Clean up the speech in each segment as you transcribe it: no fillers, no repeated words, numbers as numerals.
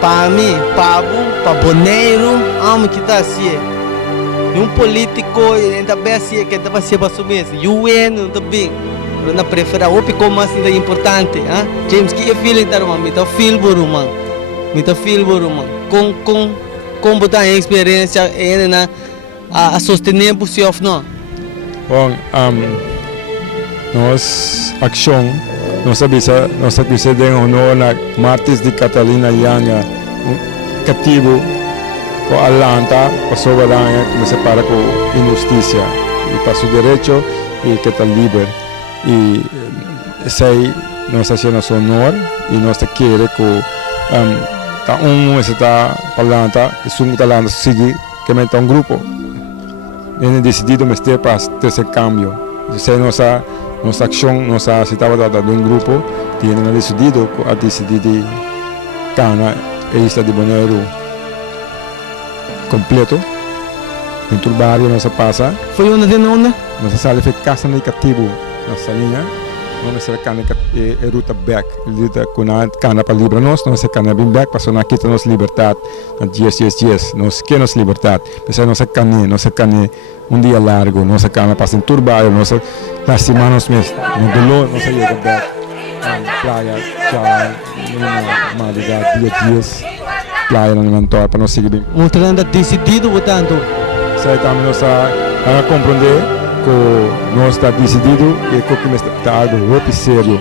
Para mim, para boneiro, amo que está assim. Um político, ainda bem assim, que ainda vai ser para assumir. UN, também. Eu não prefiro o pico mais importante. James, que é feeling da irmã? Me dá feel por irmã. Me dá feel por irmã. Com botar em experiência, ainda a sostener possível, não? Bom, nós ação, nós avisa de honor na Martes de Catalina Yanga, cativo com Alanta, passou a dar começa para com injustiça e para o direito e que está livre e sei nós fazemos honor e nós queremos que tá está falando e um talento seguir que me tá grupo ele decidido mexer para ter esse cambio sei nossa ação nossa estava dada de grupo tinha decidido a decidir cana e está de Bonaire completo em todo barrio nossa passa foi onde nossa sala foi casa negativo nossa linha não será cana ruta back luta com a cana para livrar nós cana bem back para sonar kita nos liberdade na dias nós que nos liberdade pensar nossa cana dia largo nossa cana passa em todo barrio nossa las semanas mesmo no dolor nossa chega back praia já madrugada dias praia não levantou para nós seguir bem mostrando decidido botando sai também nós a compreender que nós está decidido e que está algo muito sério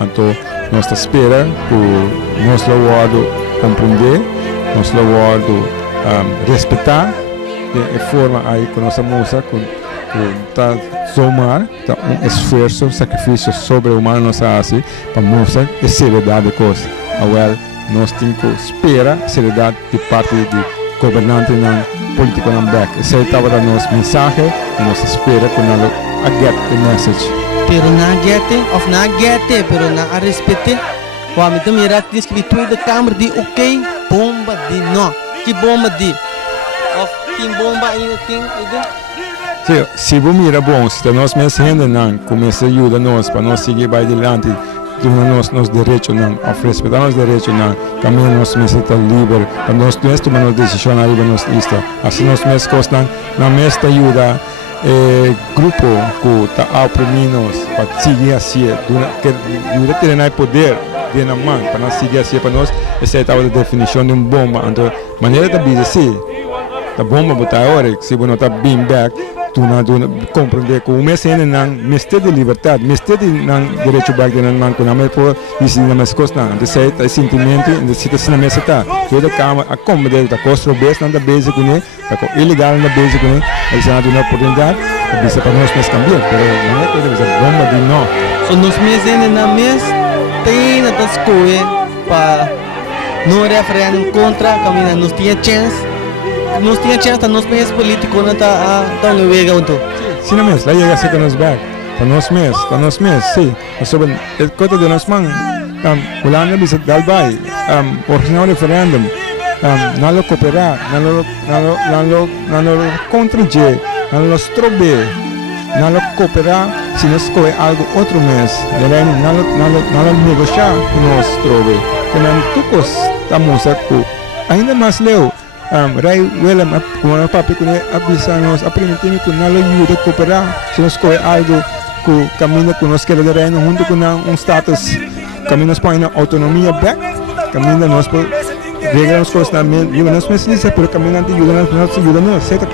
então nós está espera que nós lado compreender nós lado respeitar de forma aí com nossa moça com tá somar tá esforço sacrifício sobre-humano nossa assim para mostrar a seriedade da coisa nós temos que esperar seriedade de parte de governante na política na back. Esse estava da nossa mensagem e nós espera que nós a get the message. Pero na get, pero na a respeite. Quando me mirar diz que tu da câmara de ok, bomba de não. Que bomba de? Of tem bomba ainda tem sim, se você mira bom, se nós mesmos não começa a ajudar nós para nós seguir para adiante. Nos direitos não respeitar nos direitos não caminho nós mesmos está livre para nós tomamos decisão aí para nós isto assim nós mesmos costam na mesma ajuda grupo que está oprimindo nós para seguir assim que não tem poder de na mão para nós seguir assim para nós essa é a definição de bomba então maneira de dizer assim a bomba botar agora se você não está bem back tu não compreender que o mês ainda não mestre de liberdade mestre de não direito back de não man com a mãe por decidir na mais costa não esse é sentimento de situação na mesa tá toda cama a como deve da costa base não da base com ele tá ilegal na base com ele aí já não oportunidade bisa para nós mais cambiar pero não é coisa de bomba de não so nos meses ainda na mês tem na escola para não referendo contra caminhar nos tinha chance nós mesmos políticos não tá tão legal então sim não mesmo lá chega a ser nós back para nós mesmos sim sobre a coisa de nós man ulana bisa dalbai original referendum não lo cooperar não lo contra je não lo strobe não lo cooperar se nós escolher algo outro mês não lo negociar com nós strobe que não tucos estamos ainda mais leu Rai Willem como o papi com avisa nós a permitir que nós ajude a cooperar se nós escolher algo que caminha com nós quer dar junto com status caminhos para a autonomia back caminha nós por regra nós constantemente e nós precisamos por caminhar de ajuda nós certa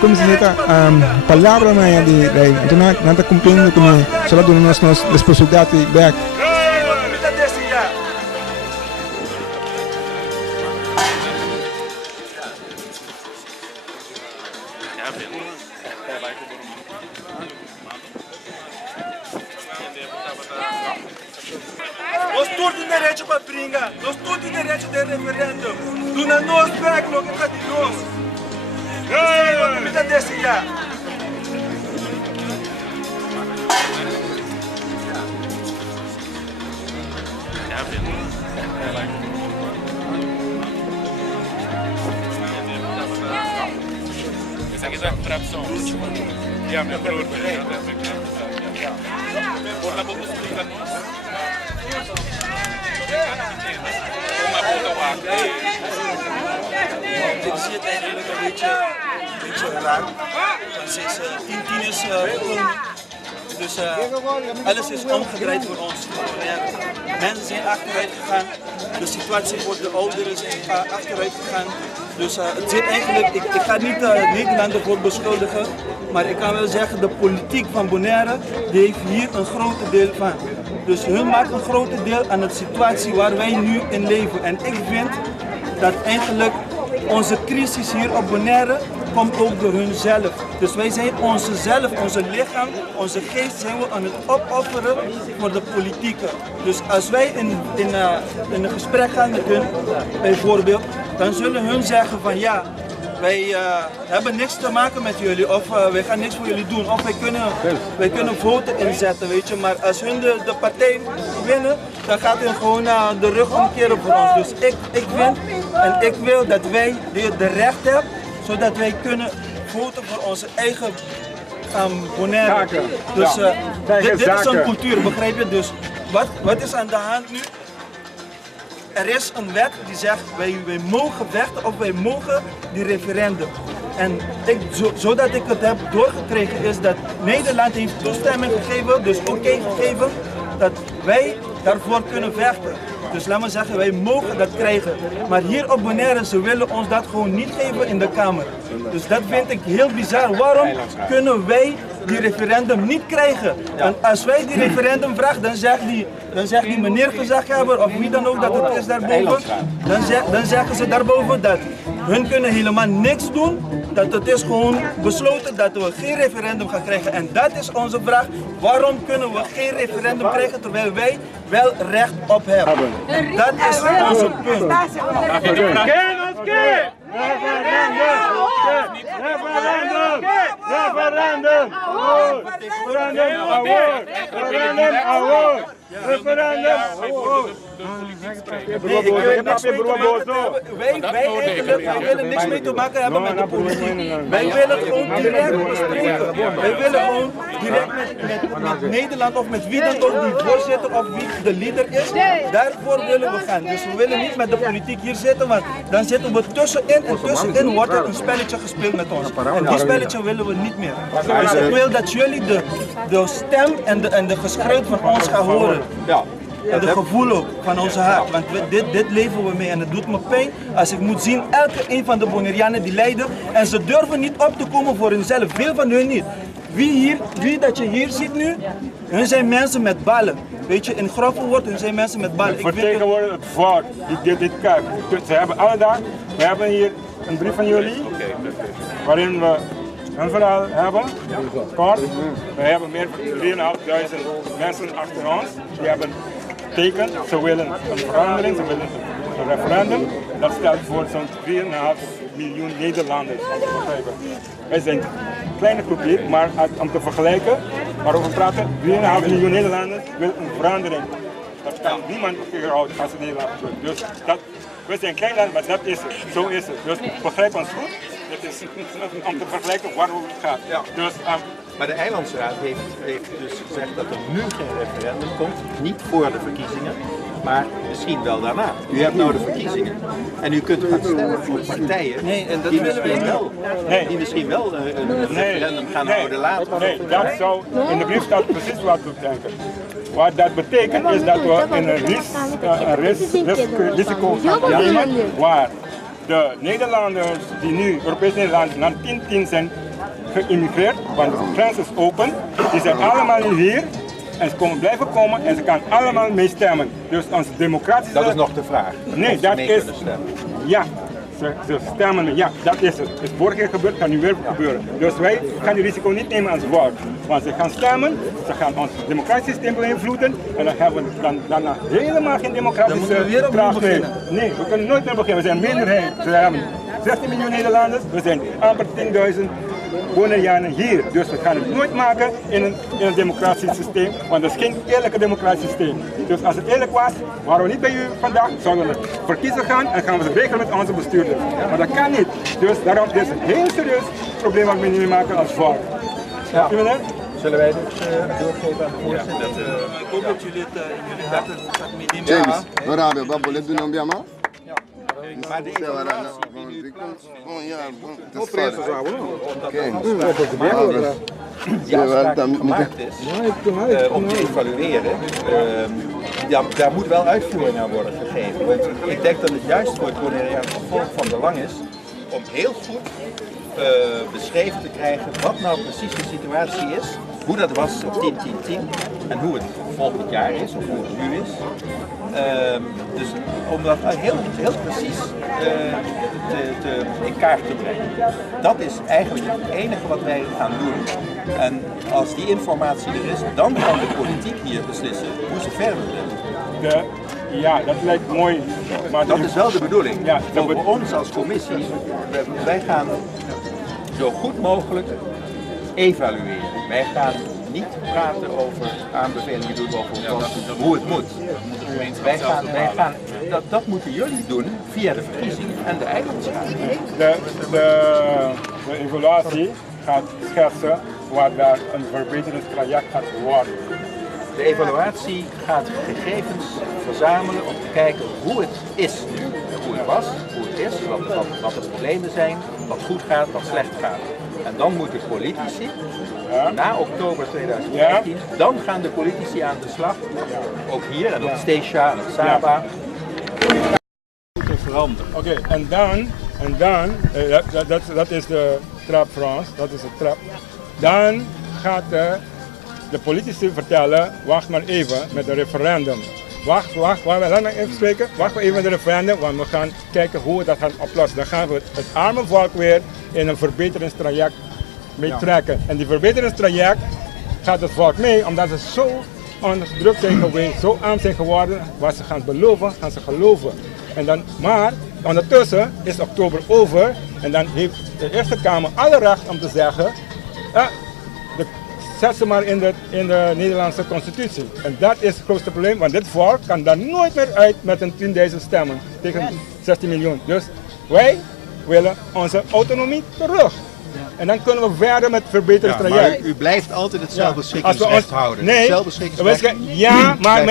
como se diz palavra na de então não está cumprindo com só do nossa responsabilidade back Nós todos temos direito para brigar, nós todos temos direito de referendo. Do na nós pega o que está de nós. Não me dá desse já. Essa aqui é a opção. E a minha Ik zie het eigenlijk een beetje raar. Sinds 10-10 is begonnen. Dus alles is omgedraaid voor ons. Mensen zijn achteruit gegaan. De situatie voor de ouderen zijn achteruit gegaan. Dus het zit eigenlijk, ik ga niet Nederland ervoor beschuldigen, maar ik kan wel zeggen de politiek van Bonaire die heeft hier een grote deel van. Dus hun maken een grote deel aan de situatie waar wij nu in leven. En ik vind dat eigenlijk onze crisis hier op Bonaire komt ook door hunzelf. Dus wij zijn onszelf, onze lichaam, onze geest zijn we aan het opofferen voor de politieke. Dus als wij in een gesprek gaan met hun, bijvoorbeeld, dan zullen hun zeggen van ja, wij hebben niks te maken met jullie of wij gaan niks voor jullie doen. Of wij kunnen voten inzetten, weet je. Maar als hun de partij winnen, dan gaat hun gewoon de rug omkeren voor ons. Dus ik vind en ik wil dat wij de recht hebben, zodat wij kunnen voten voor onze eigen Bonaire. Dus dit is een cultuur, begrijp je? Dus wat is aan de hand nu? Er is een wet die zegt wij mogen vechten of wij mogen die referendum. En zodat ik het heb doorgekregen is dat Nederland heeft toestemming gegeven, dus oké gegeven, dat wij daarvoor kunnen vechten. Dus laat maar zeggen, wij mogen dat krijgen. Maar hier op Bonaire, ze willen ons dat gewoon niet geven in de Kamer. Dus dat vind ik heel bizar. Waarom kunnen wij die referendum niet krijgen? En als wij die referendum vragen, dan zegt die meneer gezaghebber of wie dan ook dat het is daarboven, dan zeggen ze daarboven dat hun kunnen helemaal niks doen. Dat het is gewoon besloten dat we geen referendum gaan krijgen. En dat is onze vraag. Waarom kunnen we geen referendum krijgen terwijl wij wel recht op hebben? En dat is onze punt. Wij willen niks mee te maken hebben met de politiek. Wij willen gewoon direct bespreken. Wij willen gewoon direct met Nederland of met wie dan ook die voorzitter of wie de leader is. Daarvoor willen we gaan. Dus we willen niet met de politiek hier zitten, want dan zitten we tussenin en tussenin wordt er een spelletje gespeeld met ons. En die spelletje willen we niet meer. Dus ik wil dat jullie de stem en de geschreeuw van ons gaan horen. En de gevoel ook van onze hart, want dit leven we mee en het doet me pijn als ik moet zien elke een van de Bonaireanen die lijden en ze durven niet op te komen voor hunzelf, veel van hun niet. Wie dat je hier ziet nu, hun zijn mensen met ballen. Weet je, in grove woord, hun zijn mensen met ballen. Vertegenwoordigen het volk, dit kijkt. Ze hebben alle dagen, we hebben hier een brief van jullie, waarin we een verhaal hebben, kort. We hebben meer dan 3.500 mensen achter ons, die hebben tekend, ze willen een verandering, ze willen een referendum. Dat stelt voor zo'n 3,5 miljoen Nederlanders, om te begrijpen. Wij zijn een kleine groepje, maar om te vergelijken, waarover we praten, 3,5 miljoen Nederlanders willen een verandering. Dat kan niemand tegenhouden als het Nederland doet. Dus we zijn een klein land, maar dat is het. Zo is het. Dus begrijp ons goed. Het is om te vergelijken waarover het gaat. Ja. Dus, maar de Eilandsraad heeft dus gezegd dat er nu geen referendum komt, niet voor de verkiezingen, maar misschien wel daarna. U hebt nou de verkiezingen en u kunt gaan stemmen voor partijen die misschien wel een referendum gaan houden later. Nee, dat zou, in de brief staat precies wat we denken. Wat dat betekent is dat we in een risico gaan nemen waar de Nederlanders die nu, Europese Nederlanders, naar 10-10 zijn geïmmigreerd, want de grens is open, die zijn allemaal hier en ze blijven komen en ze kan allemaal meestemmen. Dus onze democratische... Dat is nog de vraag. Nee, dat is... Ja, ze stemmen, ja, dat is het. Het is vorige keer gebeurd, kan nu weer gebeuren. Dus wij gaan die risico niet nemen als woord. Want ze gaan stemmen, ze gaan ons democratisch systeem beïnvloeden en dan hebben we dan helemaal geen democratische kracht meer. Nee, we kunnen nooit meer beginnen. We zijn minderheid. We hebben 16 miljoen Nederlanders, we zijn amper 10.000 Bonaireanen hier. Dus we gaan het nooit maken in een democratisch systeem, want dat is geen eerlijke democratisch systeem. Dus als het eerlijk was, waren we niet bij u vandaag, zouden we verkiezen gaan en gaan we het regelen met onze bestuurders. Maar dat kan niet. Dus daarom is het een heel serieus probleem wat we nu maken als volk. Ja. Zullen wij dit doorgeven aan de voorzitter? Ik hoop dat jullie het in jullie wetten gaat meenemen. James, waar heb je babbel? Dit doen we man. Maar de evaluatie die nu Het is fout. die afspraak die gemaakt is om te evalueren, daar moet wel uitvoering aan worden gegeven. Want ik denk dat het juist voor het Bonaire volk van belang is om heel goed beschreven te krijgen wat nou precies de situatie is, hoe dat was op 10-10-10 en hoe het volgend jaar is of hoe het nu is. Dus om dat heel precies in kaart te brengen. Dat is eigenlijk het enige wat wij gaan doen. En als die informatie er is, dan kan de politiek hier beslissen hoe ze verder willen. Ja, dat lijkt mooi. Maar Dat is wel de bedoeling. Ja, voor ons als commissie, wij gaan zo goed mogelijk evalueren. Wij gaan niet praten over aanbevelingen doen over hoe het moet. Dat moeten jullie doen via de verkiezingen en de eilandsraad. de evaluatie gaat schetsen waar daar een verbeteringstraject gaat worden. De evaluatie gaat gegevens verzamelen om te kijken hoe het is nu, hoe het was, hoe het is, wat de problemen zijn, wat goed gaat, wat slecht gaat. En dan moeten politici, na oktober 2015, dan gaan de politici aan de slag, ook hier en op Stecia en op Saba. Oké, en dan, dat is de trap Frans, dat is de trap. Dan gaat de politici vertellen, wacht maar even met een referendum. Wacht, laat me even spreken. Wacht maar even met een referendum, want we gaan kijken hoe we dat gaan oplossen. Dan gaan we het arme volk weer in een verbeteringstraject mee trekken. En die verbeteringstraject gaat het volk mee, omdat ze zo onderdrukt zijn geweest, zo arm zijn geworden. Wat ze gaan beloven, gaan ze geloven. En dan, maar ondertussen is oktober over en dan heeft de Eerste Kamer alle recht om te zeggen, zet ze maar in de Nederlandse constitutie. En dat is het grootste probleem, want dit volk kan daar nooit meer uit met een 10.000 stemmen tegen 16 miljoen. Dus wij willen onze autonomie terug. En dan kunnen we verder met verbeteringstraject. Maar u blijft altijd het zelfbeschikkingsrecht houden. Nee, ja, maar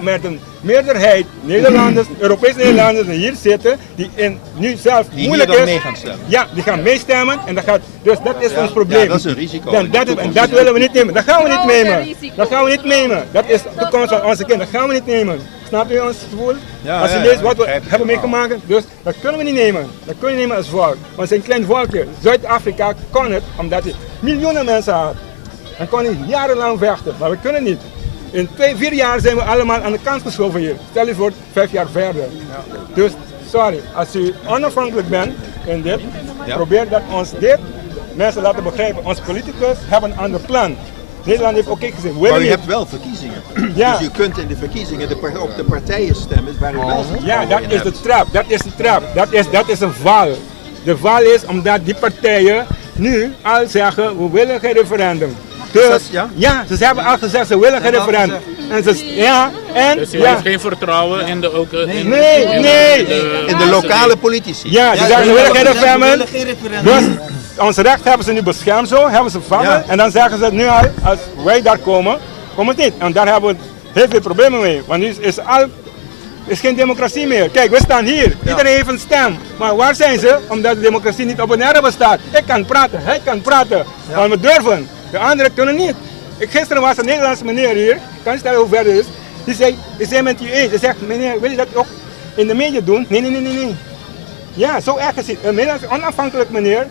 met een meerderheid Nederlanders, Europese Nederlanders die hier zitten, die nu zelf die moeilijk hier dan is. mee gaan stemmen. Ja, die gaan meestemmen en dus dat is ons probleem. Ja, dat is een risico. Dat willen we niet nemen. Dat gaan we niet nemen. Dat gaan we niet nemen. Dat is de toekomst van onze kinderen. Dat gaan we niet nemen. Snap je ons gevoel? Als je leest wat we hebben meegemaakt, dus dat kunnen we niet nemen. Dat kun je nemen als volk. Want het is een klein volkje. Zuid-Afrika kon het omdat hij miljoenen mensen had. En kon hij jarenlang vechten, maar we kunnen niet. In 2-4 jaar zijn we allemaal aan de kant geschoven hier. Stel je voor 5 jaar verder. Dus sorry, als u onafhankelijk bent in dit, probeer dat ons mensen laten begrijpen. Onze politicus hebben een ander plan. Nederland heeft ook gezegd. Maar u hebt wel verkiezingen. Ja. Dus u kunt in de verkiezingen op de partijen stemmen waar u wel Ja, dat is de trap. Dat is de trap. Dat is een val. De val is omdat die partijen nu al zeggen, we willen geen referendum. Dus, ze hebben al gezegd, ze willen geen referendum. En Dus je heeft geen vertrouwen in de in de lokale politici. Ja, ze zeggen, ze willen geen referendum. Dus ons recht hebben ze nu beschermd zo, hebben ze vangen. En dan zeggen ze nu al, als wij daar komen, komt het niet. En daar hebben we heel veel problemen mee. Want nu is geen democratie meer. Kijk, we staan hier. Iedereen heeft een stem. Maar waar zijn ze? Omdat de democratie niet op Bonaire bestaat. Ik kan praten, hij kan praten. Maar we durven. De anderen kunnen niet. Gisteren was een Nederlandse meneer hier, ik kan niet stellen hoe ver het is. Die zei met u eens. Hij zegt, meneer, wil je dat ook in de media doen? Nee. Ja, zo erg is het. Een onafhankelijk meneer,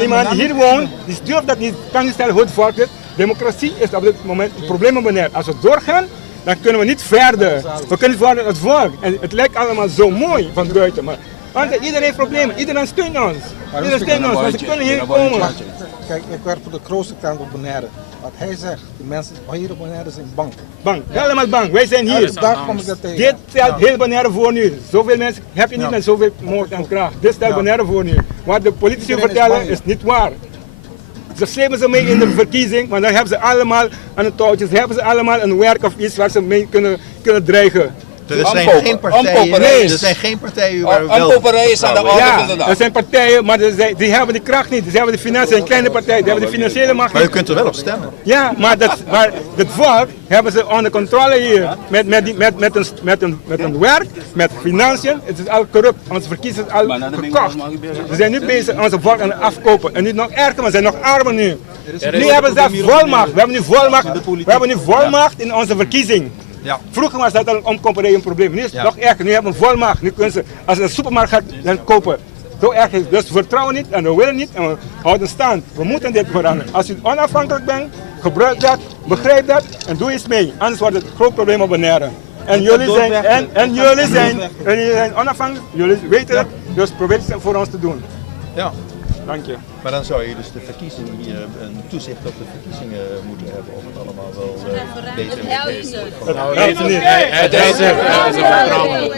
iemand die hier woont, die durft dat niet, kan niet stellen hoe het volk is. Democratie is op dit moment het probleem op Bonaire. Als we doorgaan, dan kunnen we niet verder. We kunnen niet verder het volk. En het lijkt allemaal zo mooi van buiten. Maar want iedereen heeft problemen, iedereen steunt ons. Iedereen steunt ons, want ze kunnen hier komen. Kijk, ik werk voor de grootste kant op Bonaire. Wat hij zegt, de mensen hier op Bonaire zijn bang. Bang, helemaal bang. Wij zijn hier. Daar kom ik dat tegen. Dit stelt heel Bonaire voor nu. Zoveel mensen heb je niet met zoveel moord en kracht. Dit stelt Bonaire voor nu. Wat de politici vertellen is niet waar. Ze slepen ze mee in de verkiezing, want dan hebben ze allemaal aan het touwtje. Hebben ze allemaal een werk of iets waar ze mee kunnen dreigen. Er zijn geen partijen, er zijn geen partijen waar we wel... Omkoperij is aan de orde van de Ja, dag. er zijn partijen, maar die hebben die kracht niet. Ze hebben de financiën, een kleine partij, die hebben de financiële macht Maar u niet. kunt er wel op stemmen. Ja, maar het volk hebben ze onder controle hier. Met een werk, met financiën. Het is al corrupt. Onze verkiezers zijn al gekocht. We zijn nu bezig onze volk aan het afkopen. En niet nog erger, maar we zijn nog armer nu. Nu hebben ze zelfs volmacht. We hebben nu volmacht in onze verkiezing. Ja. Vroeger was dat al omkoperij een probleem. Nu is het nog erger. Nu hebben we volmacht. Nu kunnen ze, als ze een supermarkt gaat, dan kopen. Zo erg is het. Dus we vertrouwen niet en we willen niet en we houden stand. We moeten dit veranderen. Als u onafhankelijk bent, gebruik dat, begrijp dat en doe iets mee. Anders wordt het een groot probleem op Bonaire. En jullie zijn onafhankelijk, jullie weten het, dus probeer het voor ons te doen. Ja. Dank je. Maar dan zou je dus de verkiezingen hier een toezicht op de verkiezingen moeten hebben of het allemaal wel beter is. Dat helpt niet. Het is een vertrouwen.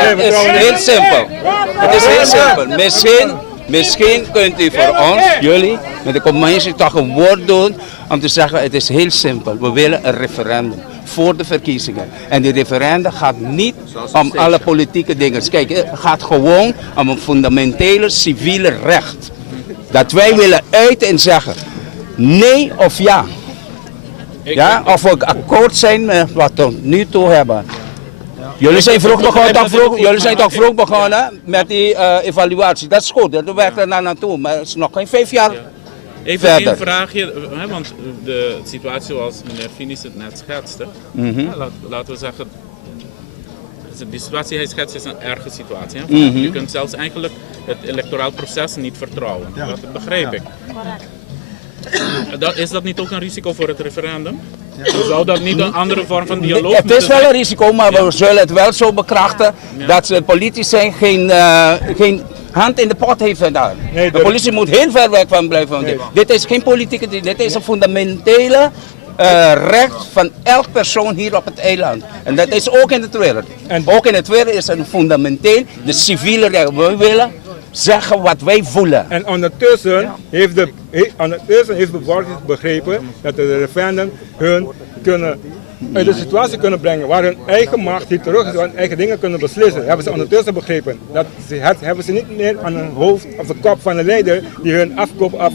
Het is heel simpel. Het is heel simpel. Misschien kunt u voor ons, jullie, met de commissie toch een woord doen om te zeggen, het is heel simpel. We willen een referendum voor de verkiezingen. En die referendum gaat niet om alle politieke dingen. Kijk, het gaat gewoon om een fundamentele civiele recht. Dat wij willen uiten en zeggen, nee of ja. Ja, of we akkoord zijn met wat we tot nu toe hebben. Jullie zijn toch vroeg begonnen met die evaluatie. Dat is goed, dat werkt er naar naartoe, maar het is nog geen 5 jaar Even verder. een vraagje, want de situatie zoals meneer Finis het net schetste, laten we zeggen, de situatie hij schetst is een erge situatie. Hè? Je kunt zelfs eigenlijk het electoraal proces niet vertrouwen, dat begrijp ik. Is dat niet ook een risico voor het referendum? Zou dat niet een andere vorm van dialoog Het is wel een risico, maar we zullen het wel zo bekrachten dat de politici geen hand in de pot heeft daar. Nee, de politie moet heel ver weg van blijven. Nee. Dit is geen politieke, dit is een fundamentele recht van elk persoon hier op het eiland. En dat is ook in het wereld. Ook in het wereld is het fundamenteel de civiele recht. We willen zeggen wat wij voelen. En ondertussen heeft de bevolking begrepen dat de referendum hun uit de situatie kunnen brengen waar hun eigen macht hier terug is, waar hun eigen dingen kunnen beslissen. Hebben ze ondertussen begrepen. Dat hebben ze niet meer aan hun hoofd of de kop van de leider die hun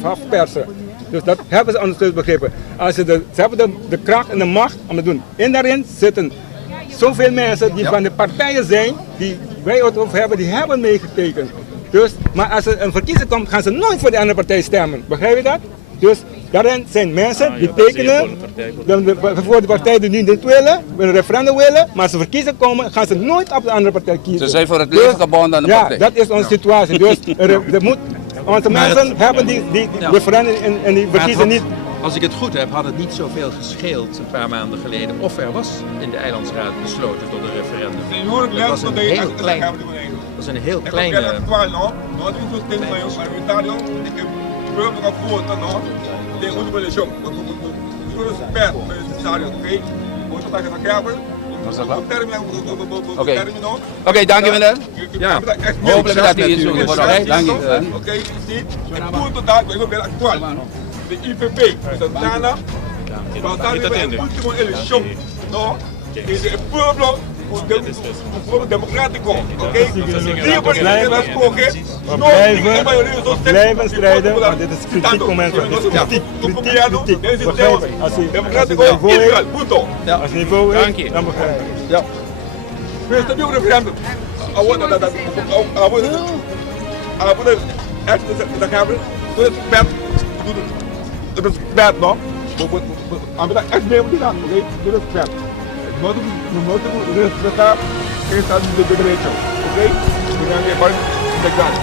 afpersen. Dus dat hebben ze ondertussen begrepen. Ze hebben de kracht en de macht om te doen. En daarin zitten zoveel mensen die van de partijen zijn, die wij het over hebben, die hebben meegetekend. Dus, maar als er een verkiezing komt, gaan ze nooit voor de andere partij stemmen. Begrijp je dat? Dus daarin zijn mensen die tekenen voor de partij die niet willen, een referendum willen, maar als ze verkiezingen komen, gaan ze nooit op de andere partij kiezen. Ze zijn voor het leven gebonden aan de partij. Ja, dat is onze situatie. Dus onze mensen hebben die referendum en die verkiezen niet. Als ik het goed heb, had het niet zoveel gescheeld een paar maanden geleden of er was in de Eilandsraad besloten tot een referendum. Dat was een heel klein. Dat is een heel kleine. Oké, dank je meneer. Ja, hopelijk dat hij iets doet. Dank je. De IPP, de Nana, maar dat is de ultime eleição, no? Is het pueblo democrático, oké? We blijven strijden, want dit is kritiek op mensen. Dit is kritiek. Begrijp je? Als je niveau heeft, dan begrijp je. Ja. We hebben een referendum. Dat is bad, no? Maar echt nemen die dat, oké? Dat is bad. We moeten respecteren, geen staat de derecho, oké? We gaan weer bang, like that.